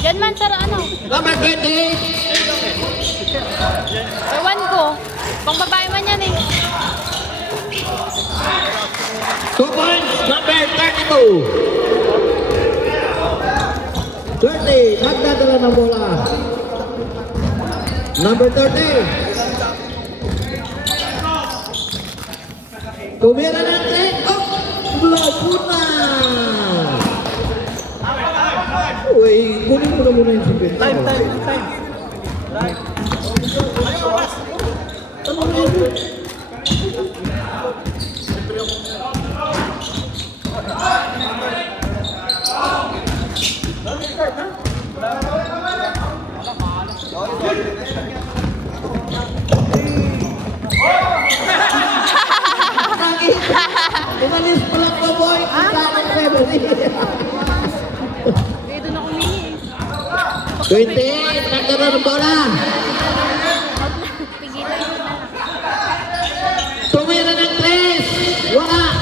Yan man, sir, ano? Number 28. Ewan ko. Pang babae man yan eh. 2 points, number 32. 30, nagdadala ng bola. Number 30. Tumira ng 3. Oh! Laguna! Uy, kunin mo na muna yung sipit. Time. Ano mo yun? Umalis pa lang po, boy. Kasama ng February. Kaya doon ako humingi. 28, nagkaroon ng bola. Tumira ng 3. Wala.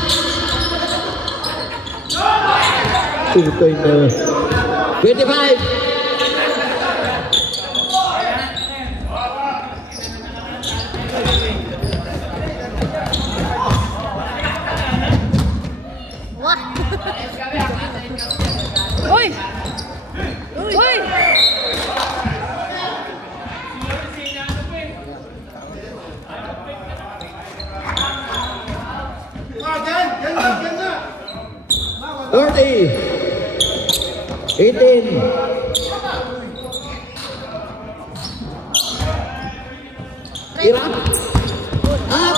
25. Uy! Uy! Thirty. 18. Irap. Up.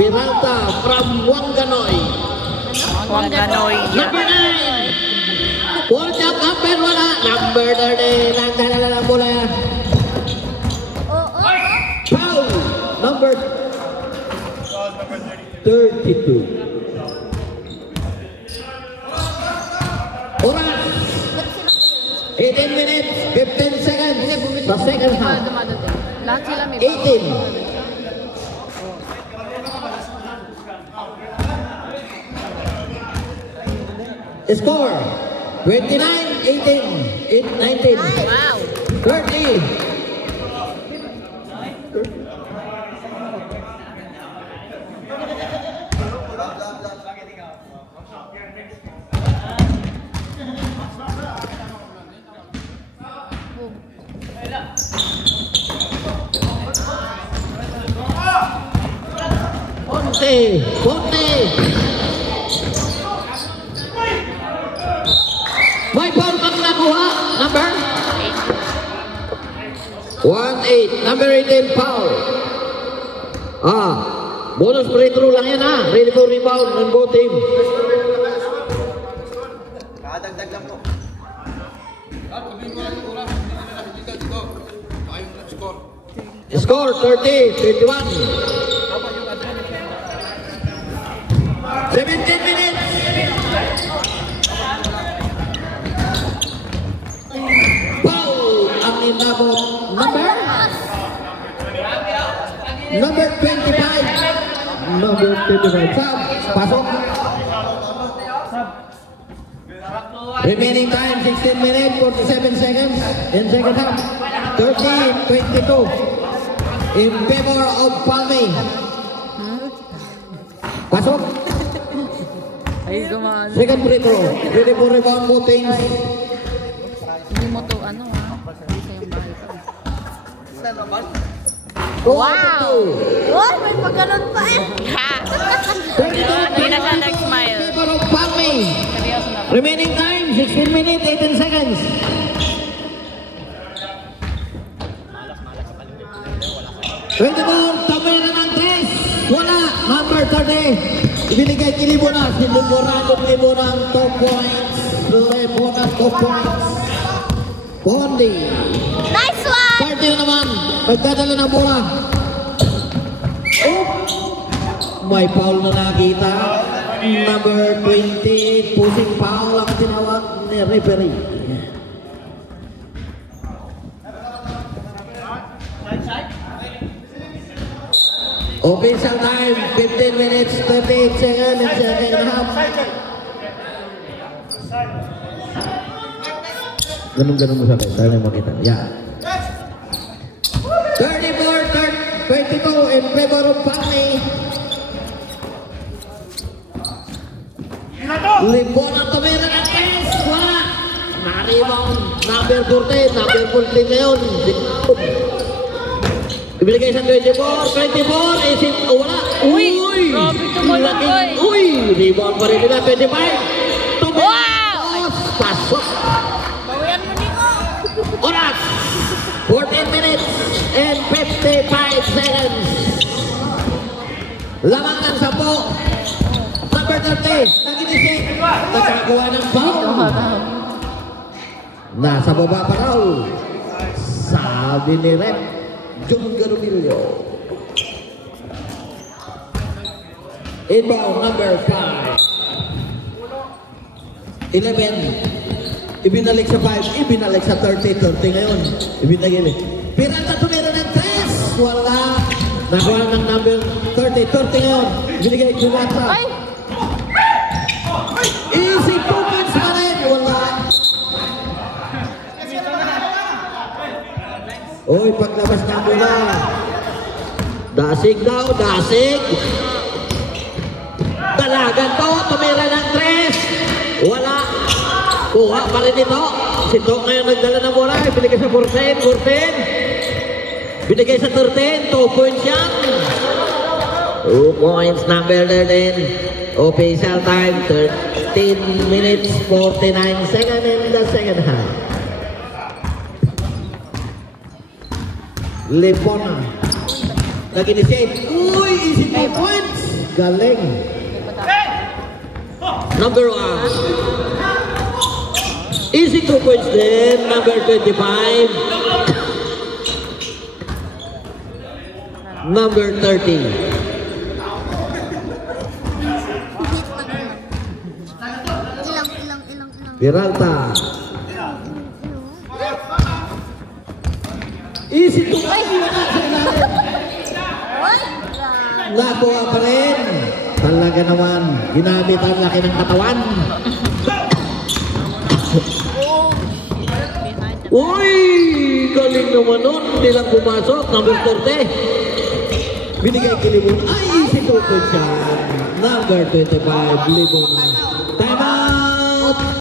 Peralta from Wanganoy. Number 9. Ball jump hampir wala. Number 30. Nagdala ng bola. Foul. Number 32. Oras. 18 minutes, 15 seconds. The second half. Lahat sila may 18. Score 29, 18, 19, wow. 30. Ponte. May foul kang nakuha, number 1-8, number 18 foul. Bonus free throw lang yan ready for rebound on both team. Kadagdag lang po. Score 30, 21. 17 minutes. Number 25. Number 25. Pasok. Remaining time 16 minutes 47 seconds in second half. 30-22 in favor of Palme. Pasok. Second free throw. Ready for rebound both teams. Hindi mo to ano wow! Wow, may paggalon pa eh. Hindi na siya nag-smile. Favor of Palme. Remaining time 16 minutes 18 seconds. Pwede mo tamay na ng 3. Wala. Number 30. Ibinigay kay Libonas. Liboradong Libonas 2 points. Libonas 2 points. Bondi. Nice one! 30 naman. Magdadala ng bola. Oh! May foul na nakita. Number 20. Pusing foul ang tinawag ni referee. Official time, 15 minutes, 38 seconds, and second and a half. Ganun mo sa tayo, tayo may makita. Yeah. 34-22 in favor of Pangni. Libon ang tumira ng test. Wala. Na-rebound. Number 14. Number 14 ngayon. Ibigay sa 24. Isip. Wala. Uy! Grabe tumalon ko eh. Uy! Rebound pa rin nila. 25. Wow! Pasok. Bawian mo niko. Oras. 14 minutes and 55 seconds. Lamang ng 10. Number 30. Naginisip. Nakagawa ng foul. Nasa baba pa raw. Sabi ni Rep John Garumillo. Inbound number 5. 11. Ibinalik sa 5. Ibinalik sa 30. 30 ngayon. Ibinalik. Pirata tumira ng 3. Wala. Nakuha ng number 30. 30 ngayon. Ibinigay Kulata. Ay! Easy 2 points pa rin. Wala. Uy, paglabas na bola. Dasig daw, dasig. Dalagan to, tumira ng 3. Wala. Kuha pa rin ito. Si To ngayon nagdala ng bola. Binigay sa 14. Binigay sa 13. 2 points yan. 2 points, number 13. Official time, 13 minutes, 49 seconds in the second half. Lepona. Nag-initiate. Uy, easy 2 points. Galing. Number 1. Easy 2 points din. Number 25. Number 30. Ilang. Peralta. Easy 2 points. Nakuha pa rin. Talaga naman. Ginamit ang laki ng katawan. Uy! Galing naman nun. Hindi lang pumasok. Number 30. Binigay kilibon. Ay, easy 2 points siya. Number 25. Libon. Time out!